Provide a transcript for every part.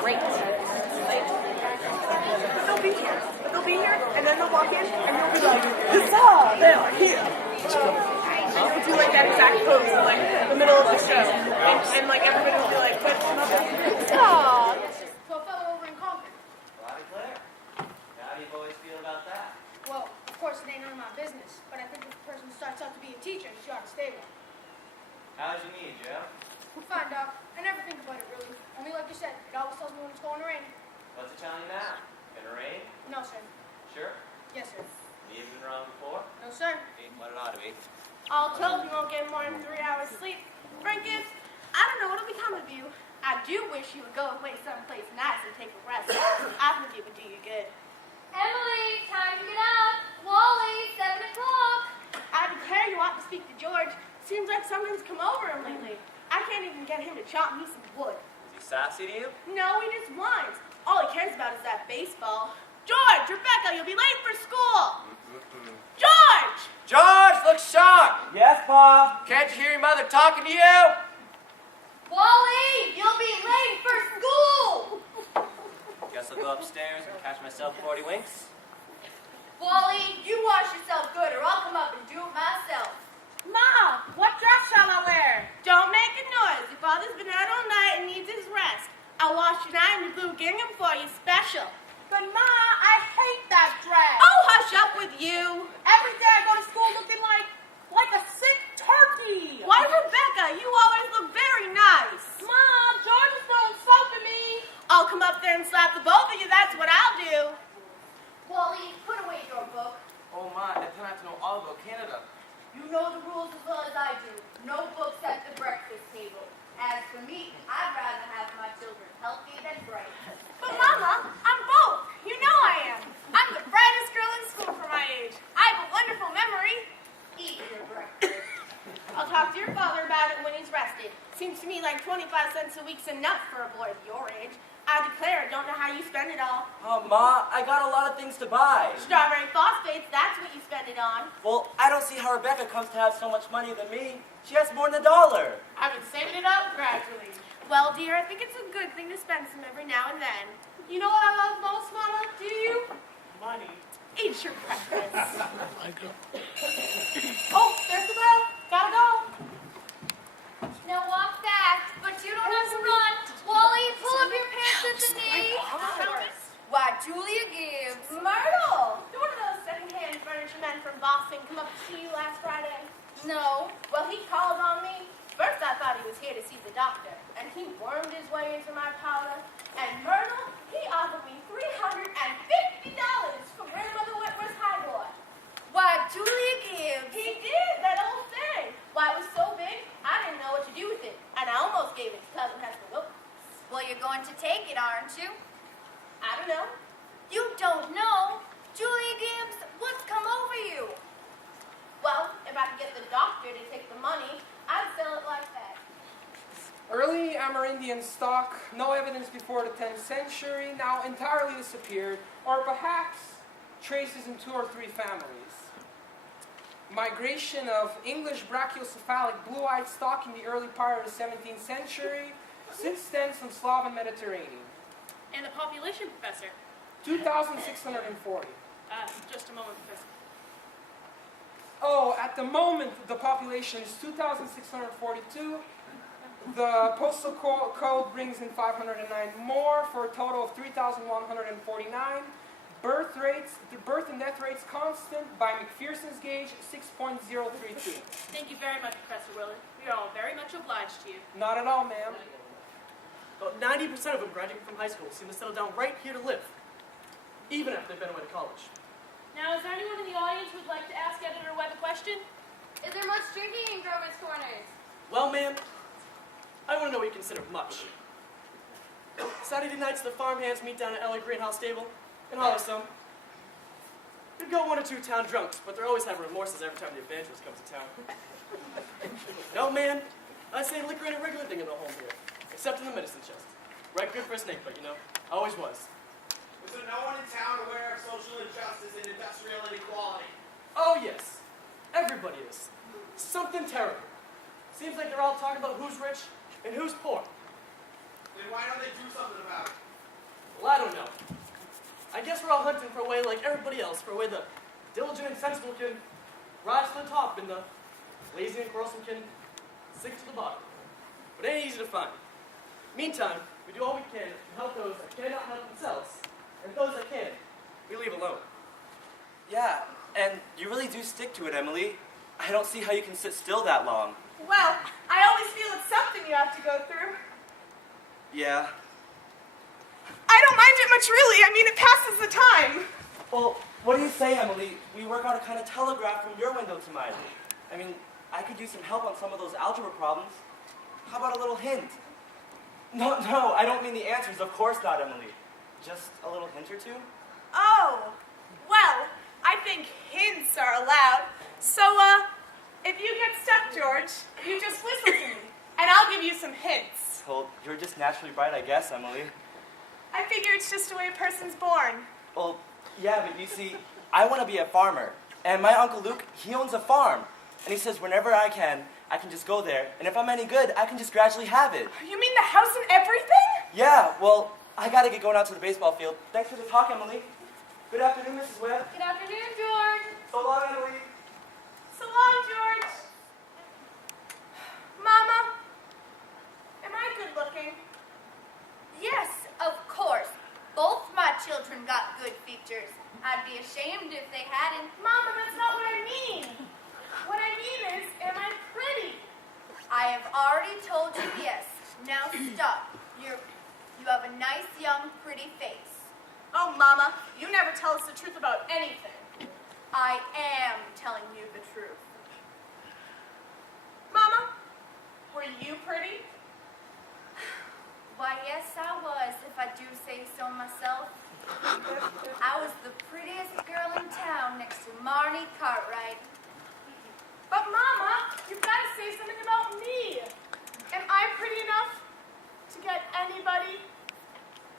Great. But they'll be here. And then they'll walk in, and they'll be like, huzzah, they're here. And you'll do like that exact pose in like the middle of the show. And like everybody will be like, come up and huzzah. So a fellow over in Concord. Bobby Claire, how do you boys feel about that? Well, of course it ain't none of my business, but I think if a person starts out to be a teacher, she ought to stay one. How's your knee, Joe? Fine, Doc. I never think about it really. Only like you said, it always tells me when it's going to rain. What's it telling you now? Gonna rain? No, sir. Sure. Yes, sir. Knee's been wrong before? No, sir. Ain't what it ought to be. All told, you won't get more than 3 hours sleep. Frank Gibbs, I don't know what'll become of you. I do wish you would go away someplace nice and take a rest. I think it would do you good. Emily, time to get up. Wally, 7 o'clock. I declare you ought to speak to George. Seems like something's come over him lately. I can't even get him to chop me some wood. Is he sassy to you? No, he just whines. All he cares about is that baseball. George, Rebecca, you'll be late for school. George! George, look sharp! Yes, Pa? Can't you hear your mother talking to you? Wally, you'll be late for school. Guess I'll go upstairs and catch myself 40 winks. Wally, you wash yourself good or I'll come up and do it myself. Mom, what dress shall I wear? Don't make a noise. Your father's been out all night and needs his rest. I'll wash tonight in the blue gingham for you special. But Ma, I hate that dress. Oh, hush up with you. Every day I go to school looking like a sick turkey. Why, Rebecca, you always look very nice. Mom, George is throwing soap at me. I'll come up there and slap the both of you. That's what I'll do. Wally, put away your book. Oh, Ma, I don't have to know all about Canada. You know the rules as well as I do. No books at the breakfast table. As for me, I'd rather have my children healthy than bright. But Mama, I'm both. You know I am. I'm the brightest girl in school for my age. I have a wonderful memory. Eat your breakfast. I'll talk to your father about it when he's rested. Seems to me like 25 cents a week's enough for a boy of your age. I declare, I don't know how you spend it all. Oh, Ma, I got a lot of things to buy. Strawberry phosphates, that's what you spend it on. Well, I don't see how Rebecca comes to have so much money than me. She has more than $1. I've been saving it up gradually. Well, dear, I think it's a good thing to spend some every now and then. You know what I love most, Mama? Do you? Money. Eat your breakfast. Oh, there's the bell. Gotta go. Now walk fast, but you don't have to run. Wally, pull up your pants at the knee. Why, Julia Gibbs. Myrtle! Did one of those second-hand furniture men from Boston come up to see you last Friday? No. Well, he called on me. First, I thought he was here to see the doctor, and he wormed his way into my parlor. And Myrtle, he offered me $350 for Grandmother Whitmer's high boy. Why, Julia Gibbs. He did, that old thing. Why, it was so big, I didn't know what to do with it, and I almost gave it to Cousin Hester Wilkes. Well, you're going to take it, aren't you? I don't know. You don't know? Julia Gibbs, what's come over you? Well, if I could get the doctor to take the money, I'd sell it like that. Early Amerindian stock, no evidence before the 10th century, now entirely disappeared, or perhaps traces in 2 or 3 families. Migration of English brachiocephalic blue-eyed stock in the early part of the 17th century, since then some Slav and Mediterranean. And the population, Professor? 2,640. Just a moment, Professor. Oh, at the moment the population is 2,642. The postal code brings in 509 more for a total of 3,149. The birth and death rates constant by McPherson's gauge, 6.032. Thank you very much, Professor Willard. We are all very much obliged to you. Not at all, ma'am. About 90% of them graduating from high school seem to settle down right here to live, even after they've been away to college. Now, is there anyone in the audience who would like to ask Editor Webb a question? Is there much drinking in Grover's Corners? Well, ma'am, I want to know what you consider much. Saturday nights, the farmhands meet down at Ella Greenhouse Stable and holler some. We've got 1 or 2 town drunks, but they're always having remorses every time the evangelist comes to town. No, man, I say liquor ain't a regular thing in the home here, except in the medicine chest. Right good for a snake, but you know, always was. So no one in town aware of social injustice and industrial inequality? Oh, yes. Everybody is. Something terrible. Seems like they're all talking about who's rich and who's poor. Then why don't they guess we're all hunting for a way like everybody else, for a way the diligent and sensible can rise to the top and the lazy and quarrelsome can sink to the bottom. But it ain't easy to find. Meantime, we do all we can to help those that cannot help themselves, and those that can, we leave alone. Yeah, and you really do stick to it, Emily. I don't see how you can sit still that long. Well, I always feel it's something you have to go through. Yeah. I don't mind it much, really. I mean, it passes the time. Well, what do you say, Emily? We work out a kind of telegraph from your window to mine. I mean, I could use some help on some of those algebra problems. How about a little hint? No, I don't mean the answers. Of course not, Emily. Just a little hint or two? Oh, well, I think hints are allowed. So, if you get stuck, George, you just whistle to me, and I'll give you some hints. Well, you're just naturally bright, I guess, Emily. I figure it's just the way a person's born. Well, yeah, but you see, I want to be a farmer. And my Uncle Luke, he owns a farm. And he says whenever I can just go there. And if I'm any good, I can just gradually have it. You mean the house and everything? Yeah, well, I got to get going out to the baseball field. Thanks for the talk, Emily. Good afternoon, Mrs. Webb. Good afternoon, George. So long, Emily. So long, George. Mama, am I good looking? Yes, of course. Both my children got good features. I'd be ashamed if they hadn't. Mama, that's not what I mean. What I mean is, am I pretty? I have already told you yes. Now stop. You have a nice, young, pretty face. Oh, Mama, you never tell us the truth about anything. I am telling you the truth. Mama, were you pretty? Why, yes, I was, if I do say so myself. I was the prettiest girl in town next to Marnie Cartwright. But Mama, you've got to say something about me. Am I pretty enough to get anybody,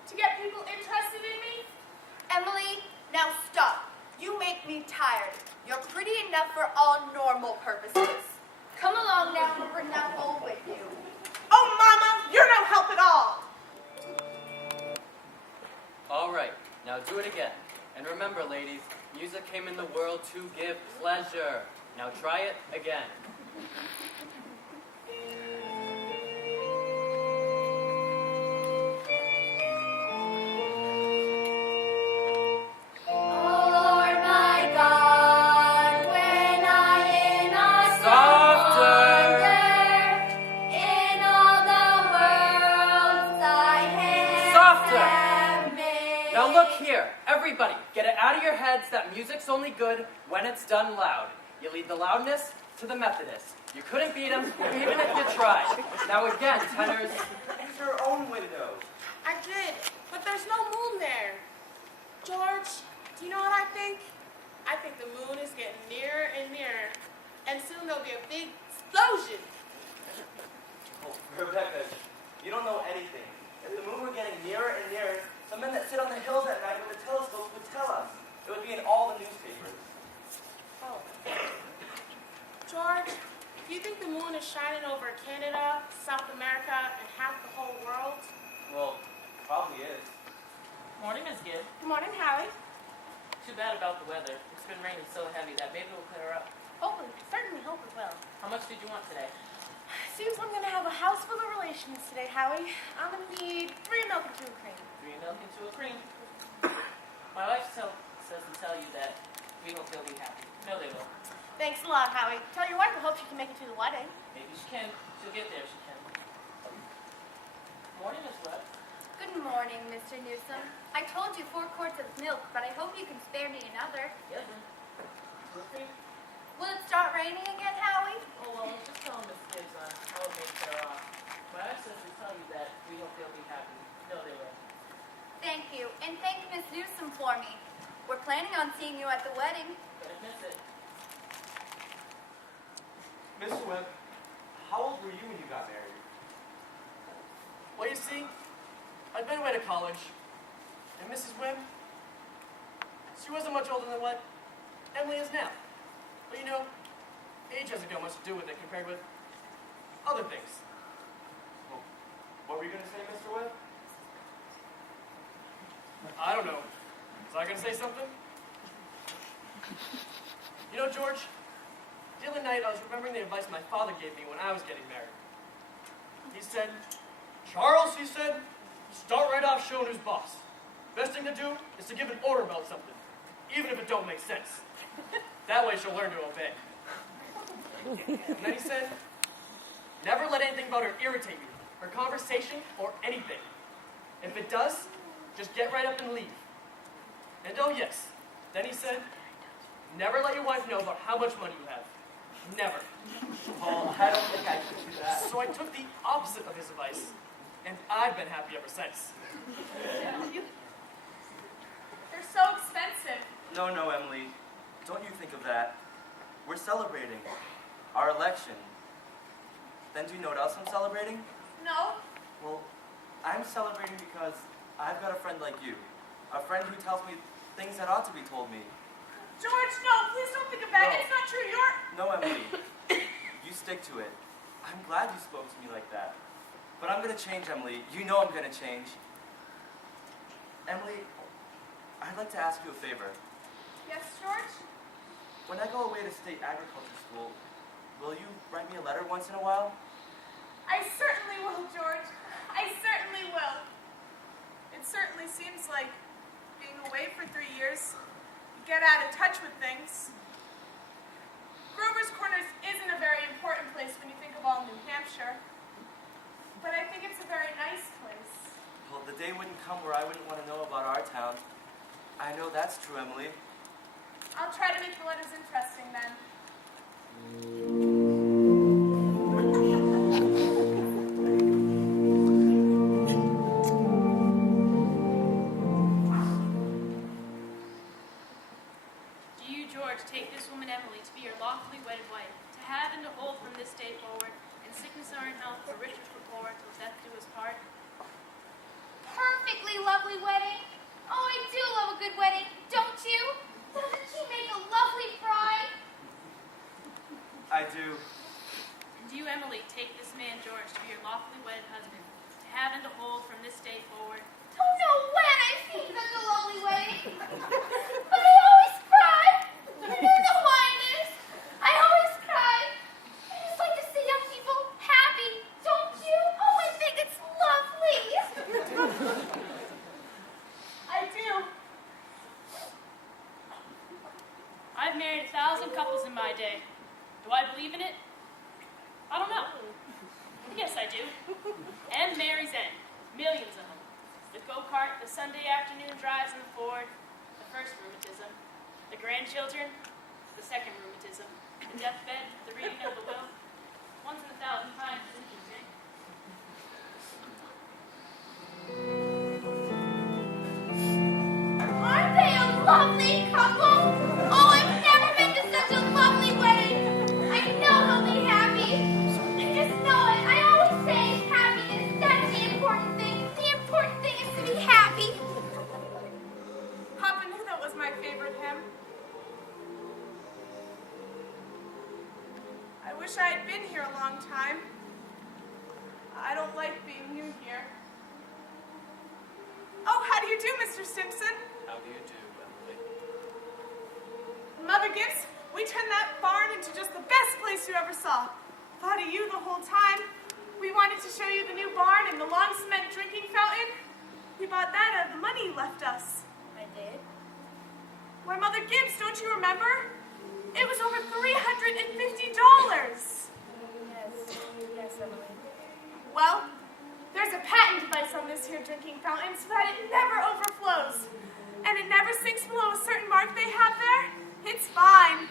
to get people interested in me? Emily, now stop. You make me tired. You're pretty enough for all normal purposes. Come along now and bring that bowl with you. Oh, Mama, you're no help at all. All right, now do it again. And remember, ladies, music came in the world to give pleasure. Now try it again. Oh Lord my God, when I in a Softer. wonder, in all the worlds thy hands Softer. have made. Now look here, everybody, get it out of your heads that music's only good when it's done loud. You lead the loudness to the Methodists. You couldn't beat them even if you tried. Now again, tenors. Use your own window. I did, but there's no moon there. George, do you know what I think? I think the moon is getting nearer and nearer, and soon there'll be a big explosion. Oh, Rebecca, you don't know anything. If the moon were getting nearer and nearer, the men that sit on the hills at night with the telescopes would tell us. It would be in all the newspapers. Oh. George, do you think the moon is shining over Canada, South America, and half the whole world? Well, probably is. Morning, Miss Gibb. Good morning, Harry. Too bad about the weather. It's been raining so heavy that maybe it'll clear up. Hopefully, certainly hope it will. How much did you want today? Seems I'm gonna have a house full of relations today, Howie. I'm gonna need 3 milk and 2 cream. 3 milk and 2 cream. My wife says to tell you that we hope they'll be happy. No, they will. Thanks a lot, Howie. Tell your wife I hope she can make it to the wedding. Maybe she can. She'll get there if she can. Morning, Miss Webb. Good morning, Mr. Newsom. I told you 4 quarts of milk, but I hope you can spare me another. Yes, ma'am. 2 cream? Will it start raining again, Howie? Oh, well, just tell Miss Gibbs how it makes her off. My wife says to tell you that we hope they'll be happy. No, they will. Thank you, and thank Miss Newsom for me. We're planning on seeing you at the wedding. Couldn't miss it. Mr. Webb, how old were you when you got married? Well, you see, I'd been away to college, and Mrs. Webb, she wasn't much older than what Emily is now. But you know, age hasn't got much to do with it compared with other things. Well, what were you going to say, Mr. Webb? I don't know. As I gonna say something? You know, George, the other night I was remembering the advice my father gave me when I was getting married. He said, Charles, he said, start right off showing who's boss. Best thing to do is to give an order about something, even if it don't make sense. That way she'll learn to obey. And then he said, never let anything about her irritate you, her conversation, or anything. If it does, just get right up and leave. And oh yes, then he said, never let your wife know about how much money you have. Never. Paul, I don't think I could do that. So I took the opposite of his advice, and I've been happy ever since. They're so expensive. No, Emily. Don't you think of that. We're celebrating our election. Then do you know what else I'm celebrating? No? Well, I'm celebrating because I've got a friend like you. A friend who tells me things that ought to be told me. George, no, please don't think of that. No. It's not true. You're... No, Emily. You stick to it. I'm glad you spoke to me like that. But I'm going to change, Emily. You know I'm going to change. Emily, I'd like to ask you a favor. Yes, George? When I go away to state agriculture school, will you write me a letter once in a while? I certainly will, George. I certainly will. It certainly seems like being away for 3 years, you get out of touch with things. Grover's Corners isn't a very important place when you think of all New Hampshire, but I think it's a very nice place. Well, the day wouldn't come where I wouldn't want to know about our town. I know that's true, Emily. I'll try to make the letters interesting then. Do you, George, take this woman Emily to be your lawfully wedded wife, to have and to hold from this day forward, in sickness or in health, for riches for poor, till death do us part? Perfectly lovely wedding. Oh, I do love a good wedding, don't you? Doesn't she make a lovely bride? I do. And do you, Emily, take this man, George, to be your lawfully wedded husband, to have and to hold from this day forward? Don't know when I've seen such a lovely wedding, but I always cry. I don't know why it is. I always cry. I just like to see young people happy, don't you? Oh, I think it's lovely. I do. I've married 1,000 couples in my day. Do I believe in it? I don't know. Yes, I do. And Mary's End. Millions of them. The go-kart, the Sunday afternoon drives in the Ford, the first rheumatism, the grandchildren, the second rheumatism, the deathbed, the reading of the will. Once in 1,000 times is interesting. Aren't they a lovely couple? Oh, I've never been to such a lovely wedding. I know he'll be happy. I just know it. I always say happiness. That's the important thing. The important thing is to be happy. Papa knew that was my favorite hymn. I wish I had been here a long time. I don't like being new here. Oh, how do you do, Mr. Simpson? How do you do, Emily? Mother Gibbs, we turned that barn into just the best place you ever saw. Thought of you the whole time. We wanted to show you the new barn and the long cement drinking fountain. We bought that out of the money you left us. I did. Why, Mother Gibbs, don't you remember? It was over $350. Yes, Emily. Well, there's a patent device on this here drinking fountain so that it never overflows. And it never sinks below a certain mark they have there. It's fine.